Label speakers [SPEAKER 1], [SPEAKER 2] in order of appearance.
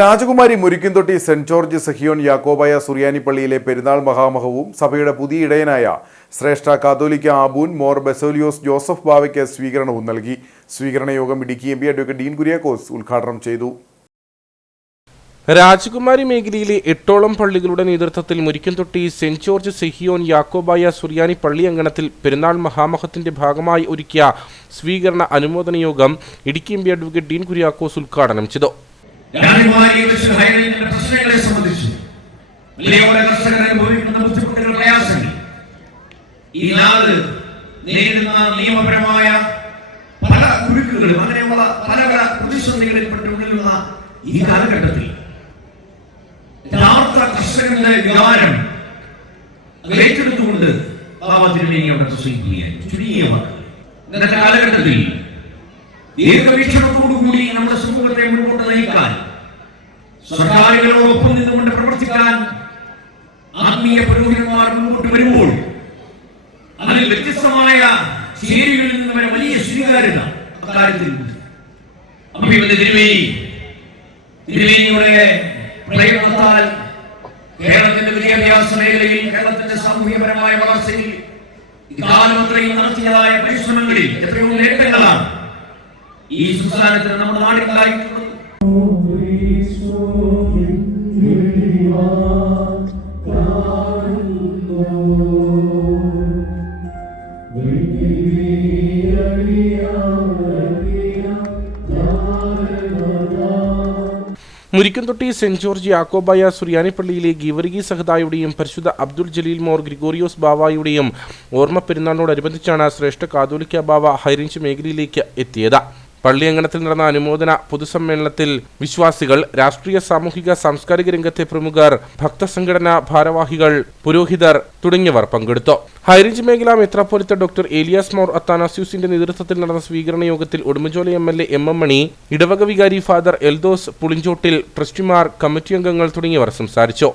[SPEAKER 1] രാജകുമാരി Murikkumthotti saint George Sehion Yakobaya സുറിയാനിപ്പള്ളിയിലെ പെരുന്നാൾ മഹാമഹവും സഭയുടെ പുതിയ ഇടയനായ ശ്രേഷ്ഠ കാതോലിക്ക ആബൂൻ മോർ ബെസോലിയോസ് ജോസഫ് ബാവയ്ക്ക് സ്വീകരണവും നൽകി സ്വീകരണ യോഗം Idukki M P advocate Dean Kuriakose ഉദ്ഘാടനം ചെയ്തു
[SPEAKER 2] രാജകുമാരി മേഖലയിലെ എട്ടോളം പള്ളികളുടെ നേതൃത്വത്തിൽ മുരിക്കൻതൊട്ടി സെന്റ് ജോർജ് സെഹിയോൻ യാക്കോബായ സുറിയാനി പള്ളി അങ്കണത്തിൽ പെരുന്നാൾ മഹാമഹത്തിന്റെ ഭാഗമായി ഒരുക്കിയ സ്വീകരണ അനുമോദന യോഗം Idukki M P advocate Dean Kuriakose ഉദ്ഘാടനം ചെയ്തു
[SPEAKER 3] രാജകുമാരിയുടെ പ്രശ്നങ്ങളെ സംബന്ധിച്ച് മലയോര കർഷകർ അനുഭവിക്കുന്ന ബുദ്ധിമുട്ടുകൾ പ്രയാസങ്ങൾ ഈ നാട് നേരിടുന്ന നിയമപരമായ പല കുരുക്കുകളും അങ്ങനെയുള്ള പല പല പ്രതിസന്ധികളിൽ പെട്ടുകൊണ്ടിരുന്ന ഈ കാലഘട്ടത്തിൽ യഥാർത്ഥ കർഷകരുടെ വികാരം ഏറ്റെടുത്തുകൊണ്ട് പാവത്തിന് നീങ്ങിയവിടെ പ്രസംഗിക്കുകയായിരുന്നു ചുരുങ്ങിയ വാക്കുകൾ ഇന്നത്തെ കാലഘട്ടത്തിൽ കൂടി നമ്മുടെ സമൂഹത്തെ മുൻപോട്ട് നയിക്കാൻ സർക്കാരുകളോടൊപ്പം നിന്നുകൊണ്ട് പ്രവർത്തിക്കാൻ ആത്മീയ പുരോഹിതന്മാർ മുൻപോട്ട് വരുമ്പോൾ അതിൽ വ്യത്യസ്തമായ ചേരികളിൽ നിന്ന് വരെ വലിയ സ്വീകാര്യത അക്കാര്യത്തിലുണ്ട് കേരളത്തിന്റെ വിദ്യാഭ്യാസ മേഖലയിൽ കേരളത്തിന്റെ സാമൂഹ്യപരമായ വളർച്ചയിൽ നടത്തിയതായ പരിശ്രമങ്ങളിൽ എത്രയോ നേട്ടങ്ങളാണ് ഈ സുസ്ഥാനത്തിന് നമ്മുടെ നാടിനുണ്ടായിട്ടുള്ളത്
[SPEAKER 2] മുരിക്കൻതൊട്ടി സെന്റ് ജോർജ് യാക്കോബായ സുറിയാനിപ്പള്ളിയിലെ ഗീവർഗി സഹദായുടെയും പരിശുദ്ധ അബ്ദുൾ ജലീൽ മോർ ഗ്രിഗോറിയോസ് ബാവായുടെയും ഓർമ്മ പെരുന്നാളിനോടനുബന്ധിച്ചാണ് ശ്രേഷ്ഠ കാതോലിക്ക ബാവ ഹൈറേഞ്ച് മേഖലയിലേക്ക് എത്തിയത് പള്ളിയങ്കണത്തിൽ നടന്ന അനുമോദന പൊതുസമ്മേളനത്തിൽ വിശ്വാസികൾ രാഷ്ട്രീയ സാമൂഹിക സാംസ്കാരിക രംഗത്തെ പ്രമുഖർ ഭക്തസംഘടന ഭാരവാഹികൾ പുരോഹിതർ തുടങ്ങിയവർ പങ്കെടുത്തു ഹൈറേഞ്ച് മേഖല മെത്രാപ്പൊലിത്ത ഡോക്ടർ ഏലിയാസ് മോർ അത്താനാസ്യൂസിന്റെ നേതൃത്വത്തിൽ നടന്ന സ്വീകരണ യോഗത്തിൽ Udumbanchola M L A M M മണി ഇടവക വികാരി ഫാദർ എൽദോസ് പുളിഞ്ചോട്ടിൽ ട്രസ്റ്റിമാർ കമ്മിറ്റി അംഗങ്ങൾ തുടങ്ങിയവർ സംസാരിച്ചു